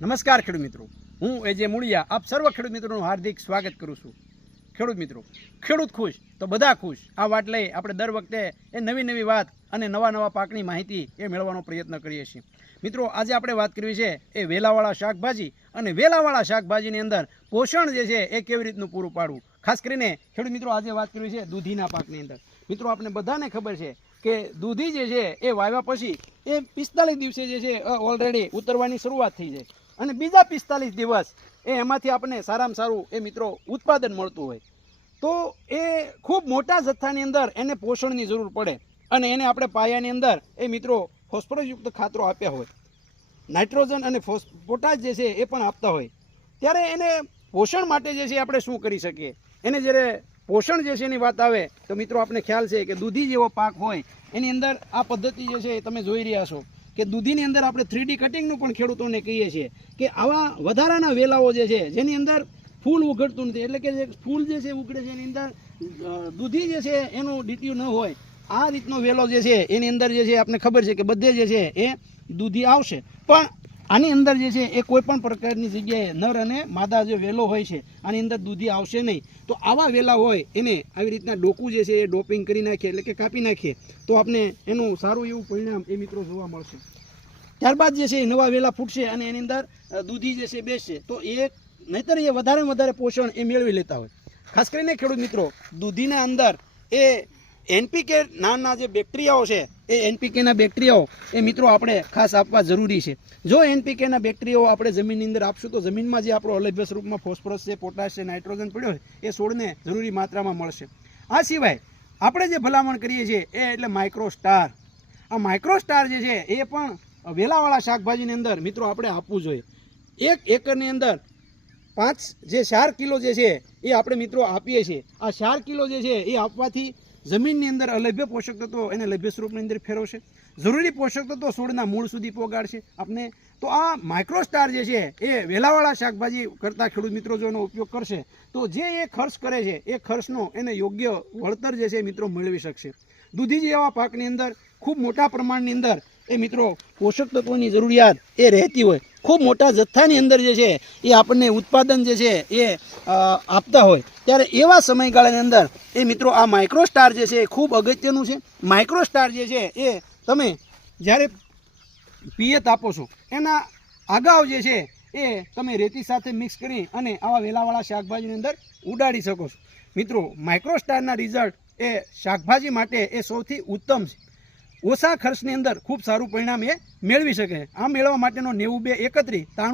નમસ્કાર ખેડૂત મિત્રો, હું એજે મૂળિયા આપ સર્વ ખેડૂત મિત્રોનું હાર્દિક સ્વાગત કરું છું। ખેડૂત મિત્રો, ખેડૂત ખુશ તો બધા ખુશ આ વાત લઈ આપણે દર વખતે એ નવી વાત અને નવા પાકની માહિતી એ મેળવવાનો પ્રયત્ન કરીએ છીએ। મિત્રો, આજે આપણે વાત કરવી છે એ વેલાવાળા શાકભાજી અને વેલાવાળા શાકભાજીની અંદર પોષણ જે છે એ કેવી રીતનું પૂરું પાડવું। ખાસ કરીને ખેડૂત મિત્રો આજે વાત કરવી છે દૂધીના પાકની અંદર। મિત્રો, આપણે બધાને ખબર છે કે દૂધી જે છે એ વાવ્યા પછી એ 45 દિવસે જે છે ઓલરેડી ઉતરવાની શરૂઆત થઈ જાય અને બીજા 45 દિવસ એમાંથી આપણને સારામાં સારું એ મિત્રો ઉત્પાદન મળતું હોય તો એ ખૂબ મોટા જથ્થાની અંદર એને પોષણની જરૂર પડે અને એને આપણે પાયાની અંદર એ મિત્રો ફોસ્ફરસયુક્ત ખાતરો આપ્યા હોય, નાઇટ્રોજન અને પોટાશ જે છે એ પણ આપતા હોય, ત્યારે એને પોષણ માટે જે છે આપણે શું કરી શકીએ। એને જ્યારે પોષણ જે છે એની વાત આવે તો મિત્રો આપણે ખ્યાલ છે કે દૂધી જેવો પાક હોય એની અંદર આ પદ્ધતિ જે છે તમે જોઈ રહ્યા છો કે દૂધીની અંદર આપણે 3D કટિંગનું પણ ખેડૂતોને કહીએ છીએ કે આવા વધારાના વેલાઓ જે છે જેની અંદર ફૂલ ઉઘડતું નથી, એટલે કે જે ફૂલ જે છે ઉઘડે છે એની અંદર દૂધી જે છે એનું ડીટ્યું ન હોય આ રીતનો વેલો જે છે એની અંદર જે છે આપણે ખબર છે કે બધે જે છે એ દૂધી આવશે, પણ આની અંદર જે છે એ કોઈ પણ પ્રકારની જગ્યાએ નર અને માદા જે વેલો હોય છે આની અંદર દૂધી આવશે નહીં। તો આવા વેલા હોય એને આવી રીતના ડોકું જે છે એ ડોપિંગ કરી નાખીએ એટલે કે કાપી નાખીએ તો આપણે એનું સારું એવું પરિણામ એ મિત્રો જોવા મળશે। ત્યારબાદ જે છે નવા વેલા ફૂટશે અને એની અંદર દૂધી જે છે બેસશે તો એ નહીતર એ વધારે પોષણ એ મેળવી લેતા હોય। ખાસ કરીને ખેડૂત મિત્રો દૂધીના અંદર એ એનપીકે નાના જે બેક્ટેરિયાઓ છે એ એનપીકેના બેક્ટેરિયાઓ એ મિત્રો આપણે ખાસ આપવા જરૂરી છે। જો એનપીકેના બેક્ટેરિયાઓ આપણે જમીનની અંદર આપશું તો જમીનમાં જે આપણો અલભ્ય સ્વરૂપમાં ફોસ્ફરસ છે, પોટાશ છે, નાઇટ્રોજન પડ્યો છે એ છોડને જરૂરી માત્રામાં મળશે। આ સિવાય આપણે જે ભલામણ કરીએ છીએ એ એટલે માઇક્રોસ્ટાર। આ માઇક્રોસ્ટાર જે છે એ પણ વેલાવાળા શાકભાજીની અંદર મિત્રો આપણે આપવું જોઈએ। 1 એકરની અંદર 4 કિલો જે છે એ આપણે મિત્રો આપીએ છીએ। આ 4 કિલો જે છે એ આપવાથી જમીનની અંદર અલભ્ય પોષક તત્વો એને લભ્ય સ્વરૂપની અંદર ફેરવશે, જરૂરી પોષક તત્વો છોડના મૂળ સુધી પહોંચાડશે આપણે। તો આ માઇક્રોસ્ટાર જે છે એ વેલાવાળા શાકભાજી કરતા ખેડૂત મિત્રો જો એનો ઉપયોગ કરશે તો જે એ ખર્ચ કરે છે એ ખર્ચનો એને યોગ્ય વળતર જે છે મિત્રો મેળવી શકશે। દૂધી જેવા પાકની અંદર ખૂબ મોટા પ્રમાણની અંદર એ મિત્રો પોષક તત્વોની જરૂરિયાત એ રહેતી હોય, ખૂબ મોટા જથ્થાની અંદર જે છે એ આપણને ઉત્પાદન જે છે એ આપતા હોય, ત્યારે એવા સમયગાળાની અંદર એ મિત્રો આ માઇક્રોસ્ટાર જે છે એ ખૂબ અગત્યનું છે। માઇક્રોસ્ટાર જે છે એ તમે જ્યારે પિયત આપો છો એના અગાઉ જે છે એ તમે રેતી સાથે મિક્સ કરી અને આવા વેલાવાળા શાકભાજીની અંદર ઉડાડી શકો છો। મિત્રો, માઇક્રોસ્ટારના રિઝલ્ટ એ શાકભાજી માટે એ સૌથી ઉત્તમ છે, ઓછા ખર્ચની અંદર ખૂબ સારું પરિણામ એ મેળવી શકે। આ મેળવવા માટેનો 92 31